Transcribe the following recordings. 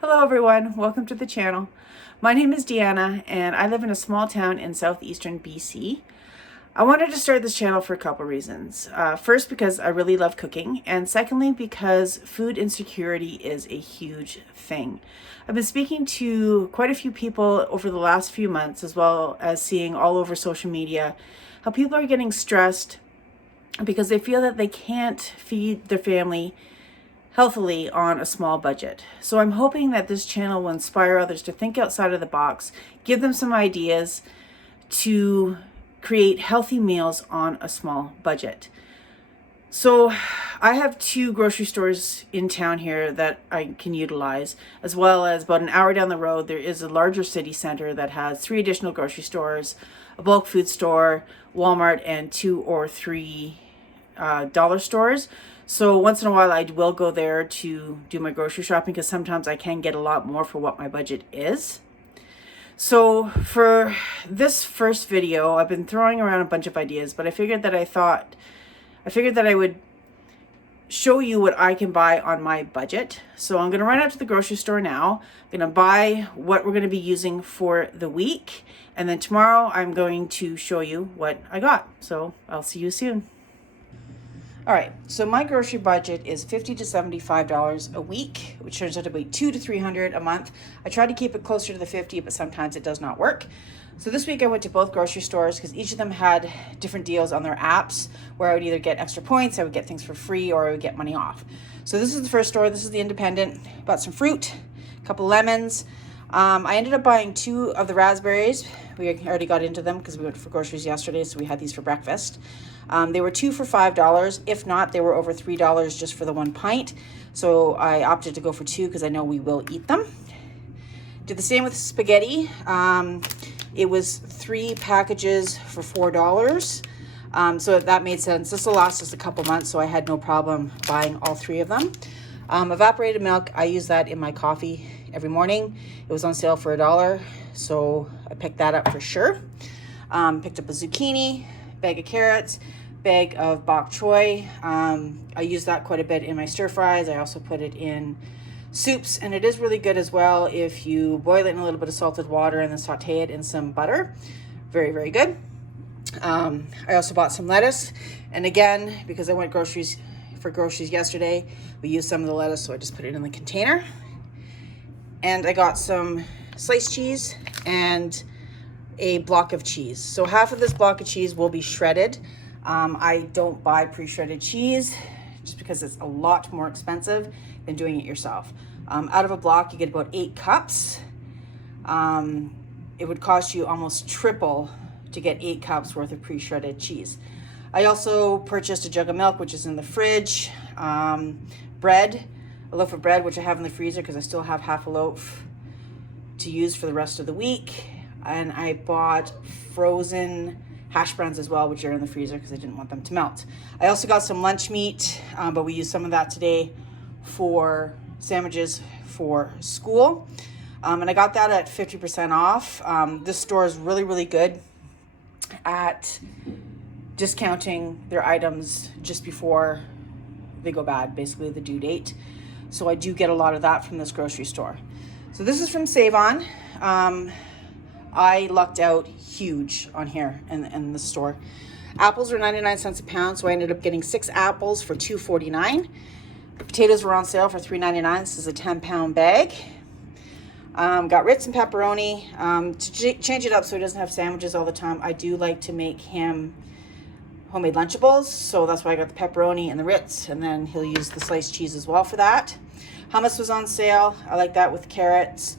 Hello everyone, welcome to the channel. My name is Deanna and I live in a small town in southeastern BC. I wanted to start this channel for a couple reasons. First, because I really love cooking, and secondly, because food insecurity is a huge thing. I've been speaking to quite a few people over the last few months, as well as seeing all over social media how people are getting stressed because they feel that they can't feed their family healthily on a small budget. So I'm hoping that this channel will inspire others to think outside of the box, give them some ideas to create healthy meals on a small budget. So I have two grocery stores in town here that I can utilize, as well as about an hour down the road, there is a larger city center that has 3 additional grocery stores, a bulk food store, Walmart, and 2 or 3 dollar stores. So once in a while I will go there to do my grocery shopping because sometimes I can get a lot more for what my budget is. So for this first video, I've been throwing around a bunch of ideas, but I figured that I would show you what I can buy on my budget. So I'm going to run out to the grocery store now. I'm going to buy what we're going to be using for the week, and then tomorrow I'm going to show you what I got. So I'll see you soon. All right, so my grocery budget is $50 to $75 a week, which turns out to be $200 to $300 a month. I try to keep it closer to the 50, but sometimes it does not work. So this week I went to both grocery stores because each of them had different deals on their apps where I would either get extra points, I would get things for free, or I would get money off. So this is the first store. This is the independent. Bought some fruit, a couple lemons. I ended up buying 2 of the raspberries. We already got into them because we went for groceries yesterday, so we had these for breakfast. They were 2 for $5. If not, they were over $3 just for the 1 pint. So I opted to go for 2 because I know we will eat them. Did the same with spaghetti. It was 3 packages for $4. So that made sense. This will last us a couple months, so I had no problem buying all 3 of them. Evaporated milk, I use that in my coffee every morning. It was on sale for $1, so I picked that up for sure. Picked up a zucchini, bag of carrots, bag of bok choy. I use that quite a bit in my stir fries. I also put it in soups, and it is really good as well if you boil it in a little bit of salted water and then saute it in some butter. Very, very good. I also bought some lettuce, and again, because I went for groceries yesterday, we used some of the lettuce, so I just put it in the container. And I got some sliced cheese and a block of cheese. So half of this block of cheese will be shredded. I don't buy pre-shredded cheese just because it's a lot more expensive than doing it yourself. Out of a block, you get about 8 cups. It would cost you almost triple to get 8 cups worth of pre-shredded cheese. I also purchased a jug of milk, which is in the fridge. Bread, a loaf of bread, which I have in the freezer because I still have half a loaf to use for the rest of the week. And I bought frozen hash browns as well, which are in the freezer because I didn't want them to melt. I also got some lunch meat, but we used some of that today for sandwiches for school. And I got that at 50% off. This store is really, really good at discounting their items just before they go bad, basically the due date. So I do get a lot of that from this grocery store. So this is from Save On. I lucked out huge on here in the store. Apples were 99 cents a pound, so I ended up getting 6 apples for $2.49. The potatoes were on sale for $3.99. This is a 10-pound bag. Got Ritz and pepperoni. To change it up so he doesn't have sandwiches all the time, I do like to make him homemade Lunchables, so that's why I got the pepperoni and the Ritz, and then he'll use the sliced cheese as well for that. Hummus was on sale. I like that with carrots.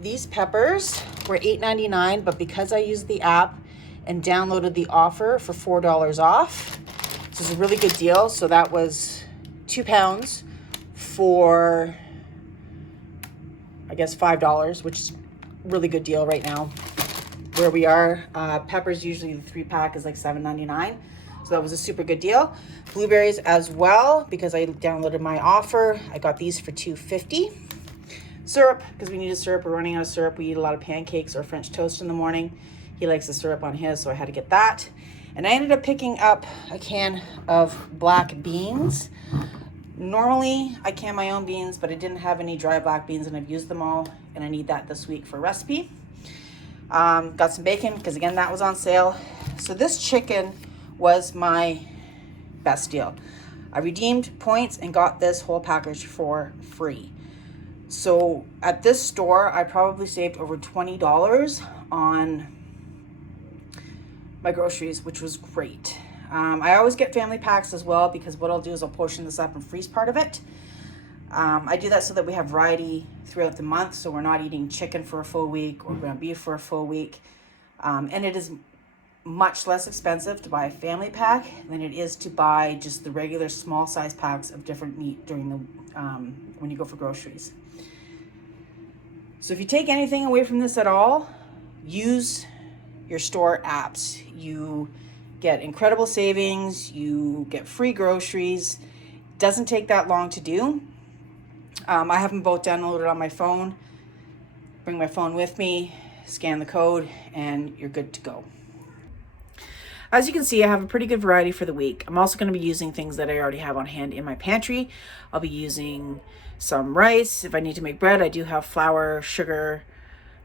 These peppers were $8.99, but because I used the app and downloaded the offer for $4 off, this is a really good deal. So that was 2 pounds for, I guess, $5, which is a really good deal right now where we are. Peppers, usually the 3-pack is like $7.99. So that was a super good deal. Blueberries as well, because I downloaded my offer. I got these for $2.50. Syrup, because we needed syrup. We're running out of syrup. We eat a lot of pancakes or French toast in the morning. He likes the syrup on his, so I had to get that. And I ended up picking up a can of black beans. Normally I can my own beans, but I didn't have any dry black beans and I've used them all, and I need that this week for a recipe. Got some bacon because again that was on sale. So this chicken was my best deal. I redeemed points and got this whole package for free. So at this store I probably saved over $20 on my groceries, which was great. I always get family packs as well, because what I'll do is I'll portion this up and freeze part of it. I do that so that we have variety throughout the month, so we're not eating chicken for a full week or ground beef for a full week. And it is much less expensive to buy a family pack than it is to buy just the regular small size packs of different meat during the when you go for groceries. So if you take anything away from this at all, use your store apps. You get incredible savings, you get free groceries. Doesn't take that long to do. I have them both downloaded on my phone. Bring my phone with me, scan the code, and you're good to go. As you can see, I have a pretty good variety for the week. I'm also going to be using things that I already have on hand in my pantry. I'll be using some rice. If I need to make bread, I do have flour, sugar,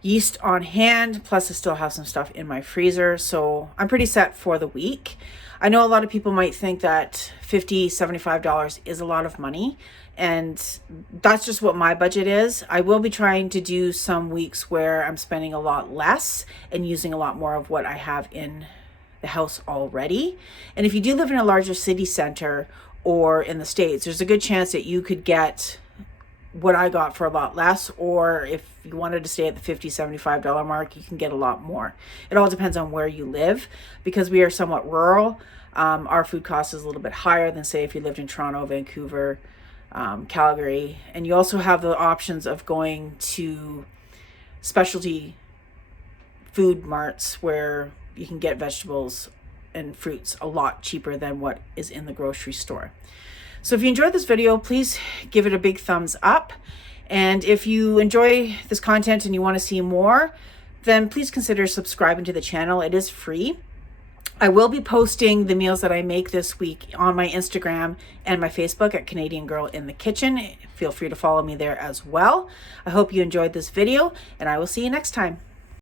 yeast on hand, plus I still have some stuff in my freezer, so I'm pretty set for the week. I know a lot of people might think that $50, $75 is a lot of money, and that's just what my budget is. I will be trying to do some weeks where I'm spending a lot less and using a lot more of what I have in the house already. And if you do live in a larger city center or in the States, there's a good chance that you could get what I got for a lot less, or if you wanted to stay at the $50, $75 mark, you can get a lot more. It all depends on where you live. Because we are somewhat rural, our food cost is a little bit higher than, say, if you lived in Toronto, Vancouver, Calgary. And you also have the options of going to specialty food marts where you can get vegetables and fruits a lot cheaper than what is in the grocery store. So if you enjoyed this video, please give it a big thumbs up. And if you enjoy this content and you want to see more, then please consider subscribing to the channel. It is free. I will be posting the meals that I make this week on my Instagram and my Facebook at Canadian Girl in the Kitchen. Feel free to follow me there as well. I hope you enjoyed this video, and I will see you next time.